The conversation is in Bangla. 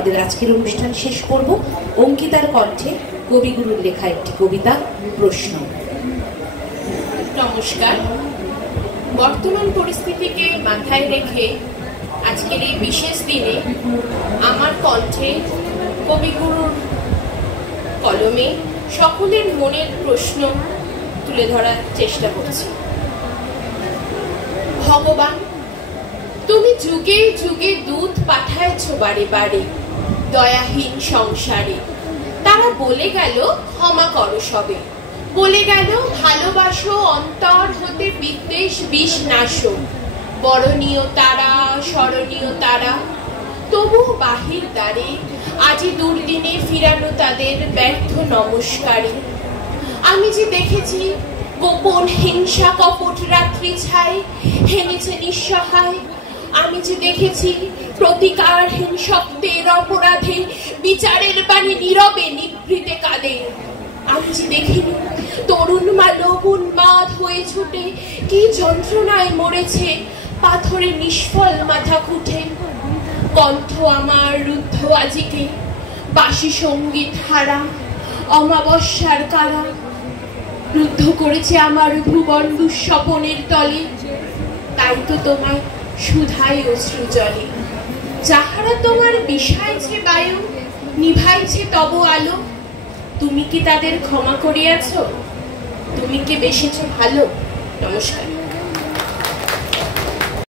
আমাদের আজকের অনুষ্ঠান শেষ করব অঙ্কিতার কণ্ঠে কবিগুরুর লেখা একটি কবিতা প্রশ্ন। নমস্কার। বর্তমান পরিস্থিতিকে মাথায় রেখে আজকের এই বিশেষ দিনে আমার কণ্ঠে কবিগুরুর কলমে সকলের মনের প্রশ্ন তুলে ধরার চেষ্টা করছি। ভগবান, তুমি যুগে যুগে দূত পাঠাইছ বাড়ি বাড়ি দয়াহীন সংসারে। তারা বলে গেল ক্ষমা করো সবে, বলে গেল ভালোবাসো অন্তর হতে বিদ্বেষ বিষ নাশো। বরণীয় তারা স্মরণীয় তারা, তবু বাহির দ্বারে আজি দুর্দিনে ফিরানো তাদের ব্যর্থ নমস্কারে। আমি যে দেখেছি গোপন হিংসা কপট রাত্রি ছায় হেনেছে নিঃসহায়। আমি যে দেখেছি প্রতিকারহীন শব্দের অপরাধে বিচারের বাণী নীরবে নিভৃতে কাঁদে। আমি যে দেখিনি তরুণ মালব উন্মাদ হয়ে ছুটে কি যন্ত্রণায় মরেছে পাথরে নিষ্ফল মাথা খুঁটে। কণ্ঠ আমার রুদ্ধ আজিকে বাসি সঙ্গীত হারা অমাবস্যার কারা। রুদ্ধ করেছে আমার ভুবন দুঃস্বপনের তলে, তাই তো তোমায় সুধায় অশ্রু জলে। যাহারা তোমার বিষাইছে বায়ু নিভাইছে তব আলো, তুমি কি তাদের ক্ষমা করিয়াছ? তুমি কি বেসেছ ভালো? নমস্কার।